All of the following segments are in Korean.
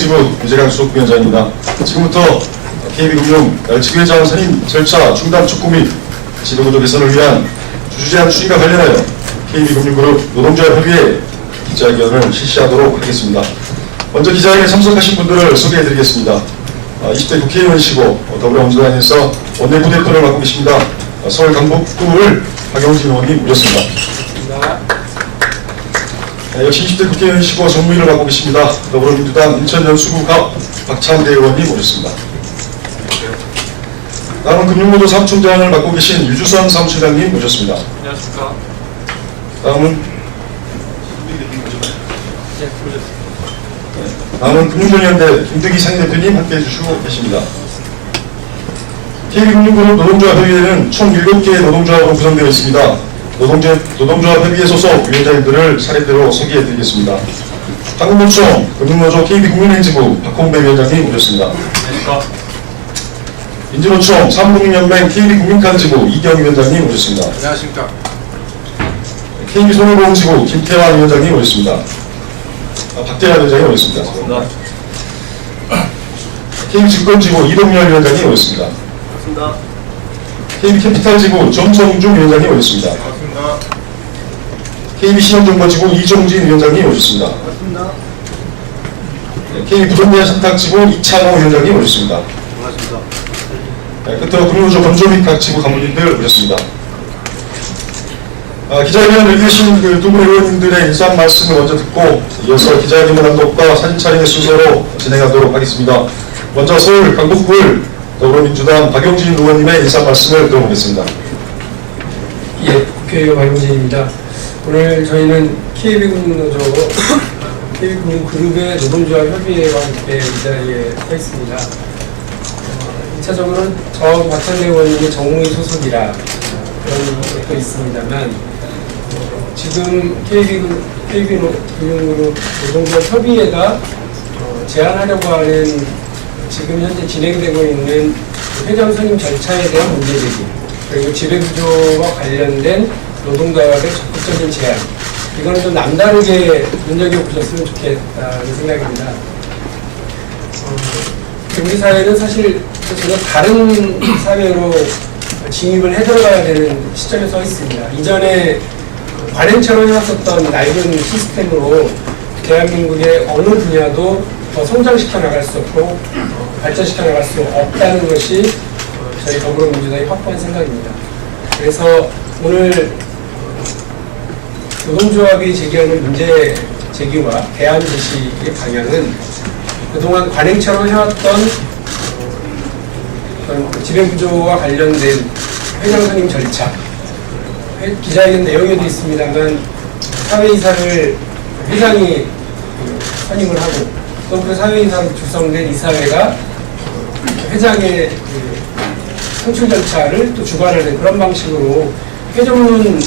KB금융지부 유재강 수석부위원장입니다. 지금부터 KB금융 지회장 선임 절차 중단 촉구 및 지배구조 개선을 위한 주주제한 추진과 관련하여 KB금융그룹 노동조합협의회 기자회견을 실시하도록 하겠습니다. 먼저 기자회견에 참석하신 분들을 소개해드리겠습니다. 20대 국회의원이시고 더불어민주당에서 원내부대표를 맡고 계십니다. 서울 강북구를 박영진 의원님 모셨습니다. 역시 20대 국회의원이시고 정무위를 맡고 계십니다. 더불어민주당 인천연수구갑 박찬대 의원님 모셨습니다. 다음은 금융노조 사무총장을 맡고 계신 유주선 사무총장님 모셨습니다. 안녕하십니까. 다음은 금융전연대 김득희 상임대표님 함께해 주시고 계십니다. KB금융그룹 노동조합협의회는 총 7개의 노동조합으로 구성되어 있습니다. 노동조합협의회 소속 위원장님들을 차례대로 소개해드리겠습니다. 한국노총 금융노조 KB국민행지부 박홍배 위원장님 모셨습니다. 안녕하십니까. 민주노총 사무국민연맹 KB국민카드지부 이경 위원장님 모셨습니다. 안녕하십니까. KB손해보험지부 김태환 위원장님 모셨습니다. 박대환 위원장님 모셨습니다. KB증권지부 이동열 위원장님 모셨습니다. 반갑습니다. KB캐피탈지부 정성중 위원장님 모셨습니다. 반갑습니다. KB신용정보지부 이정진 위원장님 모셨습니다. 반갑습니다. KB부동산신탁지부 이창호 위원장님 모셨습니다. 반갑습니다. 끝으로 금융노조 건조및 각 지부 간부님들 모셨습니다. 기자회견을 이으신 두 분의 의원님들의 인사 말씀을 먼저 듣고 이어서 기자회견 감독과 사진 촬영의 순서로 진행하도록 하겠습니다. 먼저 서울 강북구를 더불어민주당 박영진 의원님의 인사 말씀을 들어보겠습니다. 예, 국회의원 박영진입니다. 오늘 저희는 KB금융노조 KB금융그룹의 노동조합협의회와 함께 이 자리에 서 있습니다. 1차적으로는 저 박찬대 의원님이 정무위 소속이라 그런 것도 있습니다만 지금 KB금융그룹 노동조합협의회가 제안하려고 하는 지금 현재 진행되고 있는 회장 선임 절차에 대한 문제제기, 그리고 지배구조와 관련된 노동조합의 적극적인 제안, 이거는 좀 남다르게 눈여겨보셨으면 좋겠다는 생각입니다. 우리 사회는 사실 전혀 다른 사회로 진입을 해들어가야 되는 시점에 서 있습니다. 이전에 관행처럼 해왔었던 낡은 시스템으로 대한민국의 어느 분야도 더 성장시켜 나갈 수 없고 발전시켜 나갈 수 없다는 것이 저희 더불어민주당이 확고한 생각입니다. 그래서 오늘 노동조합이 제기하는 문제 제기와 대안 제시의 방향은 그동안 관행처럼 해왔던 지배구조와 관련된 회장 선임 절차, 기자회견 내용에도 있습니다만 사회이사를 회장이 선임을 하고 또 그 사회이사로 구성된 이사회가 회장의 선출 절차를 또 주관하는 그런 방식으로 회전문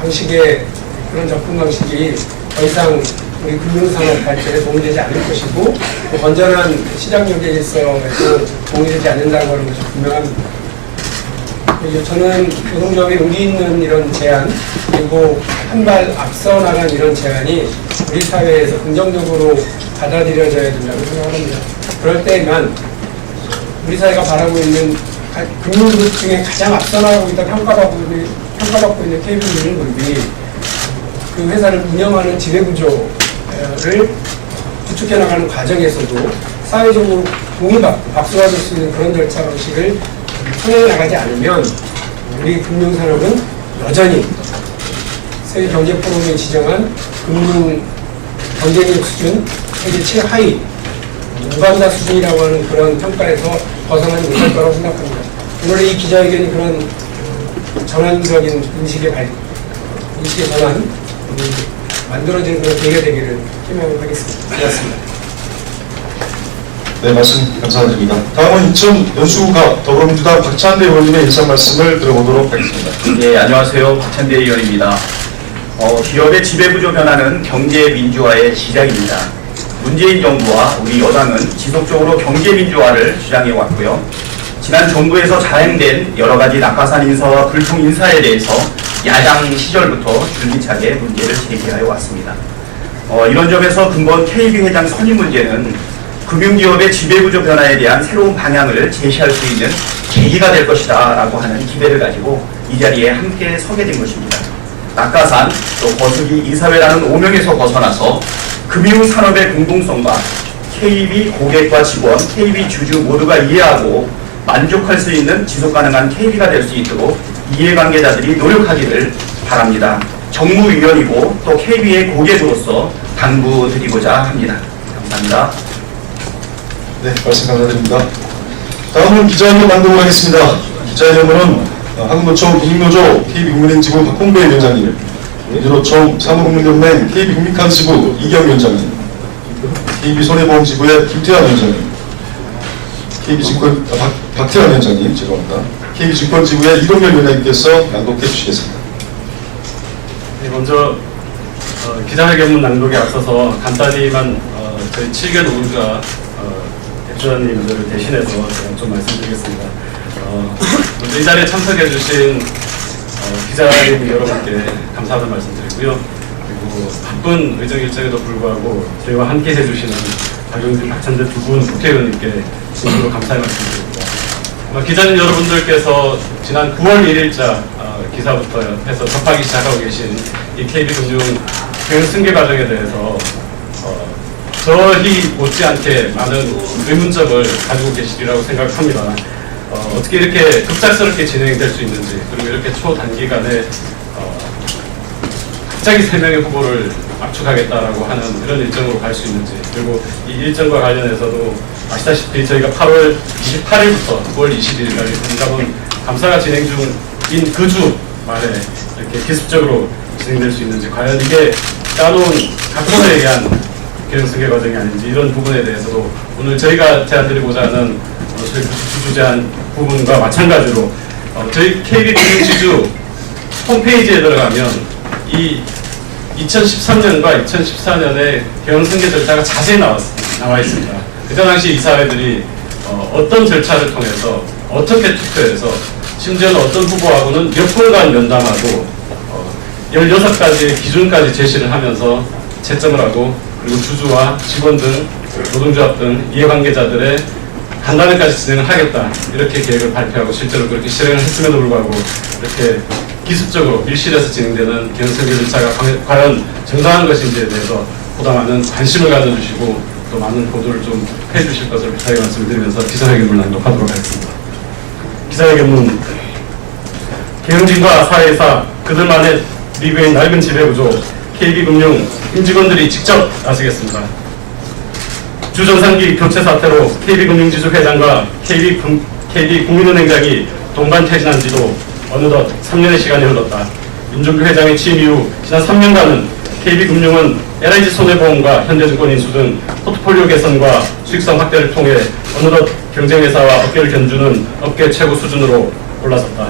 방식의 그런 접근 방식이 더 이상 우리 금융산업 발전에 도움이 되지 않을 것이고 또 건전한 시장경제 질서에도 도움이 되지 않는다는 것이 분명합니다. 저는 노동조합에 의리 있는 이런 제안, 그리고 한 발 앞서 나간 이런 제안이 우리 사회에서 긍정적으로 받아들여져야 된다고 생각합니다. 그럴 때만 우리 사회가 바라고 있는 금융그룹 중에 가장 앞서 나가고 있다 평가받고 있는 KB금융그룹이 그 회사를 운영하는 지배구조를 구축해 나가는 과정에서도 사회적으로 동의받고 박수받을 수 있는 그런 절차 방식을 통해 나가지 않으면 우리 금융산업은 여전히 세계경제포럼이 지정한 금융 경쟁력 수준 세계 최하위 무감자 수준이라고 하는 그런 평가에서 벗어나지 못할 거라고 생각합니다. 오늘의 이 기자회견이 그런 전환적인 인식의 전환 만들어지는 그런 계기가 되기를 희망을 하겠습니다. 고맙습니다. 네, 말씀 감사드립니다. 다음은 인천 연수구갑 더불어민주당 박찬대 의원님의 인사 말씀을 들어보도록 하겠습니다. 예, 안녕하세요. 박찬대 의원입니다. 기업의 지배구조 변화는 경제 민주화의 시작입니다. 문재인 정부와 우리 여당은 지속적으로 경제 민주화를 주장해 왔고요. 지난 정부에서 자행된 여러 가지 낙하산 인사와 불통 인사에 대해서 야당 시절부터 줄기차게 문제를 제기하여 왔습니다. 이런 점에서 근본 KB 회장 선임 문제는 금융기업의 지배구조 변화에 대한 새로운 방향을 제시할 수 있는 계기가 될 것이다 라고 하는 기대를 가지고 이 자리에 함께 서게 된 것입니다. 낙하산 또 거수기 이사회라는 오명에서 벗어나서 금융산업의 공동성과 KB 고객과 직원, KB 주주 모두가 이해하고 만족할 수 있는 지속가능한 KB가 될 수 있도록 이해관계자들이 노력하기를 바랍니다. 정무위원이고 또 KB의 고객으로서 당부드리고자 합니다. 감사합니다. 네, 말씀 감사드립니다. 다음은 기자회견 낭독을 하겠습니다. 기자회견은 한국노총 국민노조 KB국민행지부 박홍배 위원장님, 민주노총 사무국민연맹 KB국민카드지부 이경위원장님, KB손해보험지부의 김태환 위원장님, KB증권 박태환 위원장님, 죄송합니다. KB증권지부의 이동열 위원장님께서 낭독해 주시겠습니다. 네, 먼저 기자회견문 낭독에 앞서서 간단히만 저희 7개 노동자 대표자님들을 대신해서 제가 좀 말씀드리겠습니다. 먼저 이 자리에 참석해 주신 기자님 여러분께 감사하다는 말씀드리고요. 그리고 바쁜 의정 일정에도 불구하고 저희와 함께 해주시는 박용진, 박찬대 두 분 국회의원님께 진심으로 감사의 말씀드립니다. 기자님 여러분들께서 지난 9월 1일자 기사부터 해서 접하기 시작하고 계신 이 KB금융 경영승계 과정에 대해서 저희 못지않게 많은 의문점을 가지고 계시리라고 생각합니다. 어떻게 이렇게 급작스럽게 진행될 수 있는지, 그리고 이렇게 초단기간에 갑자기 3명의 후보를 압축하겠다라고 하는 이런 일정으로 갈 수 있는지, 그리고 이 일정과 관련해서도 아시다시피 저희가 8월 28일부터 9월 21일까지 공감은 감사가 진행 중인 그 주 말에 이렇게 기습적으로 진행될 수 있는지, 과연 이게 까놓은 각본에 의한 경영승계 과정이 아닌지, 이런 부분에 대해서도 오늘 저희가 제안드리고자 하는 저희 주주 제안 부분과 마찬가지로 저희 KB금융지주 홈페이지에 들어가면 이 2013년과 2014년의 경영승계 절차가 자세히 나와 있습니다. 그때 당시 이사회들이 어떤 절차를 통해서 어떻게 투표해서 심지어는 어떤 후보하고는 몇 분간 면담하고 16가지의 기준까지 제시를 하면서 채점을 하고, 그리고 주주와 직원 등 노동조합 등 이해관계자들의 간담회까지 진행을 하겠다, 이렇게 계획을 발표하고 실제로 그렇게 실행을 했음에도 불구하고 이렇게 기습적으로 밀실에서 진행되는 경영승계 절차가 과연 정당한 것인지에 대해서 보다 많은 관심을 가져주시고 또 많은 보도를 좀 해주실 것을 부탁의 말씀을 드리면서 기자회견을 낭독하도록 하겠습니다. 기자회견문: 경영진과 사회사 그들만의 리그의 낡은 지배구조, KB금융 임직원들이 직접 나서겠습니다. 주전산기 교체 사태로 KB금융지주 회장과 KB국민은행장이 동반 퇴진한 지도 어느덧 3년의 시간이 흘렀다. 윤종규 회장의 취임 이후 지난 3년간은 KB금융은 LIG 손해보험과 현대증권 인수 등 포트폴리오 개선과 수익성 확대를 통해 어느덧 경쟁회사와 어깨를 견주는 업계 최고 수준으로 올라섰다.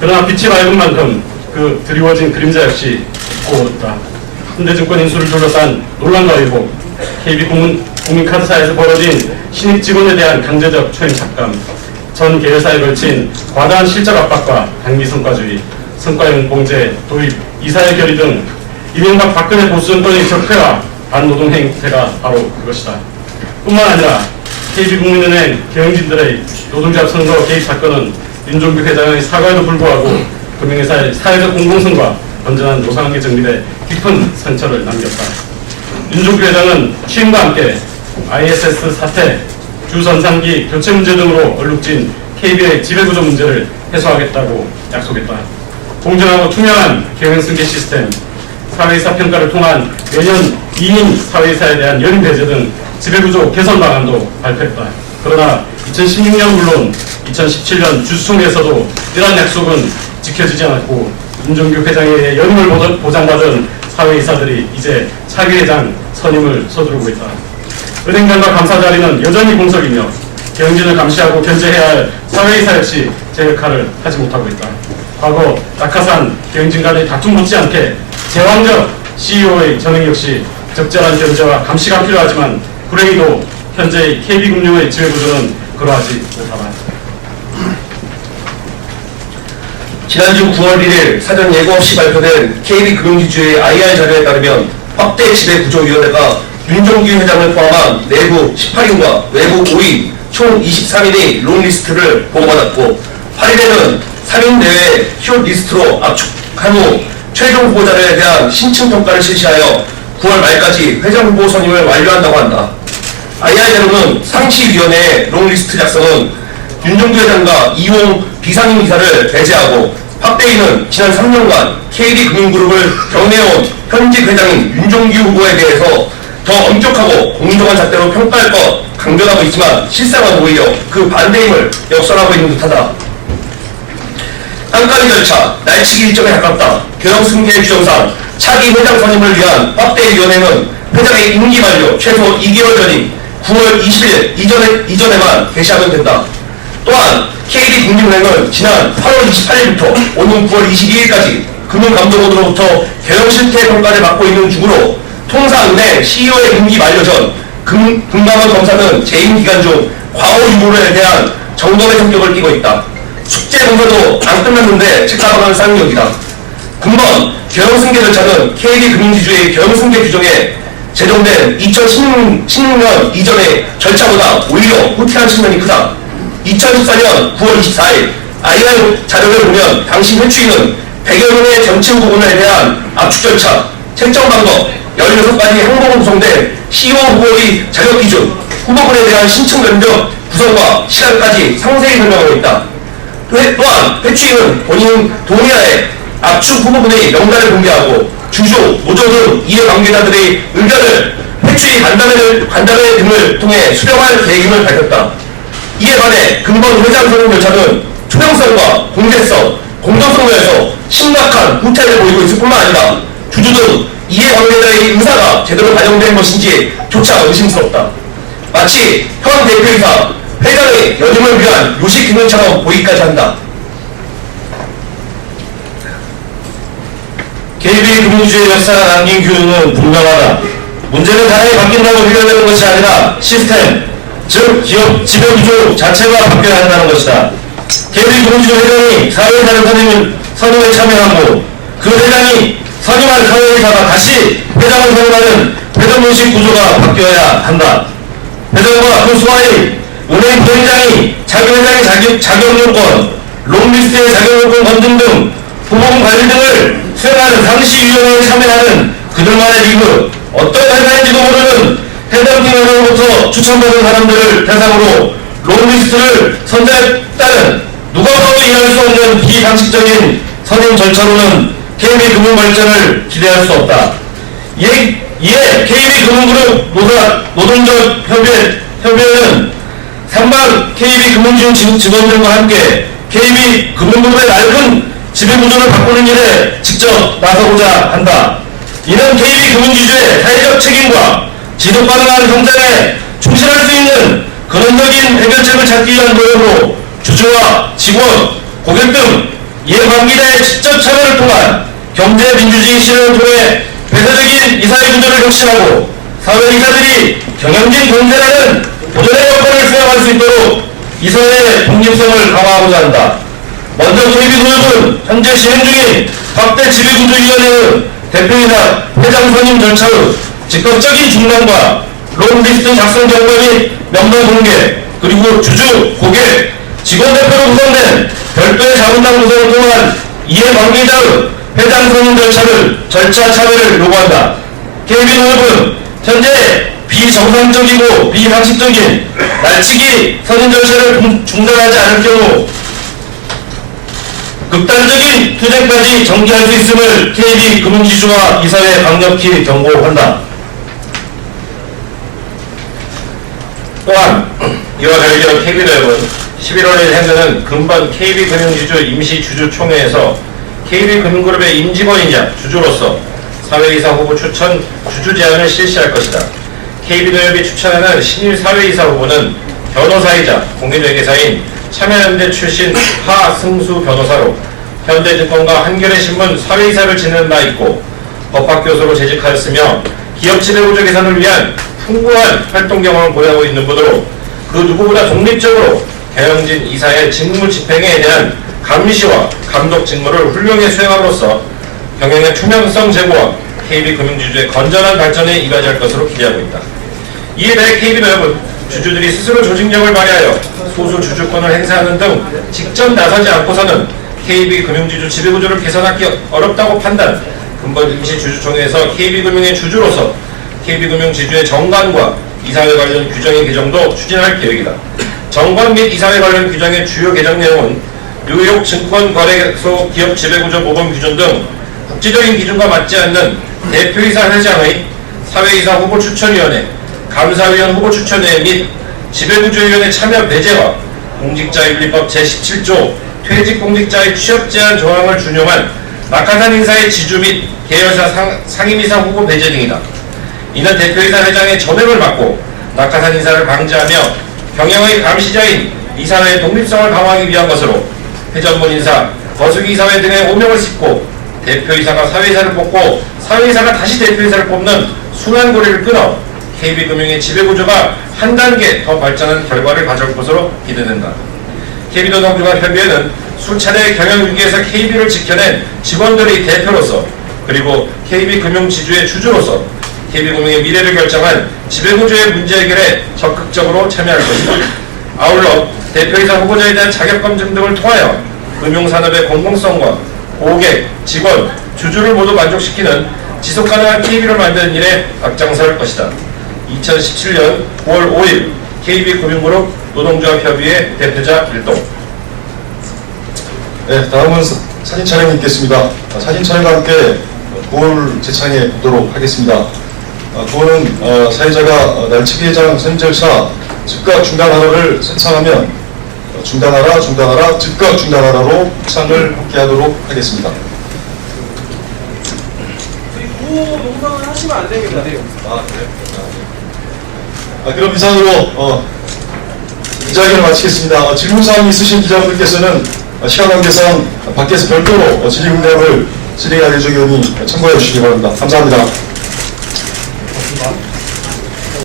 그러나 빛이 밝은 만큼 그 드리워진 그림자 역시 있다. 현대증권 인수를 둘러싼 논란과 의혹, KB국민카드사에서 벌어진 신입 직원에 대한 강제적 초임 삭감, 전 계열사에 걸친 과다한 실적 압박과 단기 성과주의, 성과형 봉제, 도입, 이사회 결의 등 이명박 박근혜 보수 정권의 적폐와 반노동 행태가 바로 그것이다. 뿐만 아니라 KB국민은행 경영진들의 노동조합 선거 개입 사건은 윤종규 회장의 사과에도 불구하고 금융회사의 사회적 공공성과 건전한 노사관계 정립에 깊은 상처를 남겼다. 윤종규 회장은 취임과 함께 ISS 사태, 주전산기 교체 문제 등으로 얼룩진 KB의 지배구조 문제를 해소하겠다고 약속했다. 공정하고 투명한 경영승계 시스템, 사회이사 평가를 통한 매년 2인 사회이사에 대한 연임 배제 등 지배구조 개선 방안도 발표했다. 그러나 2016년 물론 2017년 주주총회에서도 이러한 약속은 지켜지지 않았고, 윤종규 회장의 연임을 보장받은 사회이사들이 이제 차기 회장 선임을 서두르고 있다. 은행장과 감사 자리는 여전히 공석이며 경영진을 감시하고 견제해야 할 사회이사 역시 제 역할을 하지 못하고 있다. 과거 낙하산 경영진 간의 다툼 못지않게 제왕적 CEO의 전행 역시 적절한 견제와 감시가 필요하지만 불행히도 현재의 KB금융의 지배구조는 그러하지 못하다. 지난주 9월 1일 사전 예고 없이 발표된 KB금융지주의 IR 자료에 따르면 확대 지배구조위원회가 윤종규 회장을 포함한 내부 18인과 외부 5인 총 23인의 롱리스트를 보고받았고 8일에는 3인 내외 숏리스트로 압축한 후 최종 후보자에 대한 신층평가를 실시하여 9월 말까지 회장 후보 선임을 완료한다고 한다. IR대로는 상시위원회의 롱리스트 작성은 윤종규 회장과 이용 비상임 이사를 배제하고 확대인은 지난 3년간 KD금융그룹을 경내해온 현직 회장인 윤종규 후보에 대해서 더 엄격하고 공정한 잣대로 평가할 것 강변하고 있지만 실상은 오히려 그 반대임을 역설하고 있는 듯하다. 깜깜이 절차, 날치기 일정에 가깝다. 경영 승계 규정상 차기 회장 선임을 위한 확대위원회는 회장의 임기 만료 최소 2개월 전인 9월 20일 이전에만 개시하면 된다. 또한 KD금융은행은 지난 8월 28일부터 오는 9월 22일까지 금융감독원으로부터 경영 실태 평가를 받고 있는 중으로 통상은행 CEO의 임기 만료 전 금감원 검사는 재임 기간 중 과오 유무에 대한 점검의 성격을 띠고 있다. 숙제 검사도 안 끝났는데 책가방을 쌓는 격이다. 금번 경영승계 절차는 KD금융지주의 경영승계 규정에 제정된 2016년 이전의 절차보다 오히려 후퇴한 측면이 크다. 2014년 9월 24일 IR 자료를 보면 당시 회추인은 100여 명의 전체 후보군에 대한 압축 절차, 채점 방법, 16가지 항목으로 구성된 CEO 후보의 자격 기준, 후보군에 대한 신청 면접 구성과 시간까지 상세히 설명하고 있다. 또한 회추인은 본인 동의하에 압축 후보군의 명단을 공개하고 주주, 노조 등 이해관계자들의 의견을 회추의 간담회 등을 통해 수렴할 계획임을 밝혔다. 이에 반해 금번 회장 선임 절차는 투명성과 공개성, 공정성 면에서 심각한 후퇴를 보이고 있을 뿐만 아니라 주주 등 이해관계자의 의사가 제대로 반영된 것인지 조차 의심스럽다. 마치 현 대표이사 회장의 연임을 위한 요식 기능처럼 보이기까지 한다. KB금융주의 역사가 남긴 교훈은 분명하다. 문제는 사람이 바뀐다고 해결되는 것이 아니라 시스템, 즉 기업 지배구조 자체가 바뀌어야 한다는 것이다. KB금융주 회장이 사회이사를 선임에 참여하고 그 회장이 선임한 사회이사가 다시 회장을 선임하는 회장론식 구조가 바뀌어야 한다. 회장과 그 수하의 은행 부회장이 자기 회장의 자격요건, 롱리스트의 자격요건 검증 등 후보군 관리 등을 수행하는 상시위원회에 참여하는 그들만의 리그, 어떤 회사인지도 모르는 헤드헌팅으로부터 추천받은 사람들을 대상으로 롱리스트를 선정했다는 누가 봐도 이해할 수 없는 비상식적인 선임 절차로는 KB금융 발전을 기대할 수 없다. 이에 KB금융그룹 노동적 협의회는 3반 KB금융지주 직원들과 함께 KB금융그룹의 낡은 지배구조를 바꾸는 일에 직접 나서고자 한다. 이는 KB금융지주의 사회적 책임과 지속 가능한 성장에 충실할 수 있는 근원적인 해결책을 찾기 위한 노력으로 주주와 직원, 고객 등 이해관계자의 직접 참여를 통한 경제민주주의 실현을 통해 폐쇄적인 이사회 구조를 혁신하고 사회이사들이 경영진 경제라는 보존의 역할을 수행할 수 있도록 이사회의 독립성을 강화하고자 한다. 먼저 KB그룹은 현재 진행 중인 확대 지배구조위원회의 대표이사 회장 선임 절차의 즉각적인 중단과 롱리스트 작성 경과 및 명단 공개, 그리고 주주, 고객, 직원 대표로 구성된 별도의 자문단 구성을 통한 이해관계자의 회장 선임 절차 참여를 요구한다. KB그룹은 현재 비정상적이고 비상식적인 날치기 선임 절차를 중단하지 않을 경우 극단적인 투쟁까지 전개할 수 있음을 KB금융지주와 이사회에 강력히 경고한다. 또한 이와 관련 KB그룹은 11월 1일 행사는 금번 KB금융지주 임시주주총회에서 KB금융그룹의 임직원이냐 주주로서 사회이사 후보 추천 주주 제안을 실시할 것이다. KB그룹이 추천하는 신임 사회이사 후보는 변호사이자 공인회계사인 참여연대 출신 하승수 변호사로 현대증권과 한겨레신문 사회이사를 지내는 바 있고 법학교수로 재직하였으며 기업 지배구조 개선을 위한 풍부한 활동 경험을 보유하고 있는 분으로 그 누구보다 독립적으로 경영진 이사의 직무 집행에 대한 감시와 감독 직무를 훌륭히 수행함으로써 경영의 투명성 제고와 KB금융지주의 건전한 발전에 이바지할 것으로 기대하고 있다. 이에 대해 KB노협은 주주들이 스스로 조직력을 발휘하여 소수 주주권을 행사하는 등 직접 나서지 않고서는 KB금융지주 지배구조를 개선하기 어렵다고 판단, 근본 임시주주총회에서 KB금융의 주주로서 KB금융지주의 정관과 이사회 관련 규정의 개정도 추진할 계획이다. 정관 및 이사회 관련 규정의 주요 개정 내용은 뉴욕 증권거래소 기업 지배구조 모범 규정 등 국제적인 기준과 맞지 않는 대표이사 회장의 사회이사 후보 추천위원회, 감사위원 후보 추천회 및 지배구조위원회 참여 배제와 공직자윤리법 제17조 퇴직공직자의 취업 제한 조항을 준용한 낙하산 인사의 지주 및 계열사 상임이사 후보 배제 등이다. 이는 대표이사 회장의 전횡을 막고 낙하산 인사를 방지하며 경영의 감시자인 이사회의 독립성을 강화하기 위한 것으로 회전문 인사, 거수기 이사회 등의 오명을 싣고 대표이사가 사회이사를 뽑고 사회이사가 다시 대표이사를 뽑는 순환고리를 끊어 KB금융의 지배구조가 한 단계 더 발전한 결과를 가져올 것으로 기대된다. KB노동조합 협의회는 수차례 경영위기에서 KB를 지켜낸 직원들의 대표로서 그리고 KB금융지주의 주주로서 KB금융의 미래를 결정한 지배구조의 문제 해결에 적극적으로 참여할 것이다. 아울러 대표이사 후보자에 대한 자격검증 등을 통하여 금융산업의 공공성과 고객, 직원, 주주를 모두 만족시키는 지속가능한 KB를 만드는 일에 앞장설 것이다. 2017년 9월 5일 KB금융그룹 노동조합협의회 대표자 일동. 네, 다음은 사진 촬영이 있겠습니다. 사진 촬영과 함께 구호를 제창해 보도록 하겠습니다. 구호는 사회자가 날치기 회장 선임 절차 즉각 중단하라를 세창하면 중단하라, 중단하라, 즉각 중단하라로 창을 함께 하도록 하겠습니다. 구호 농성을 하시면 안 됩니다. 그럼 이상으로 기자회견을 마치겠습니다. 질문사항 있으신 기자분들께서는 시간 관계상 밖에서 별도로 질의응답을 진행할 예정이오니 참고해 주시기 바랍니다. 감사합니다.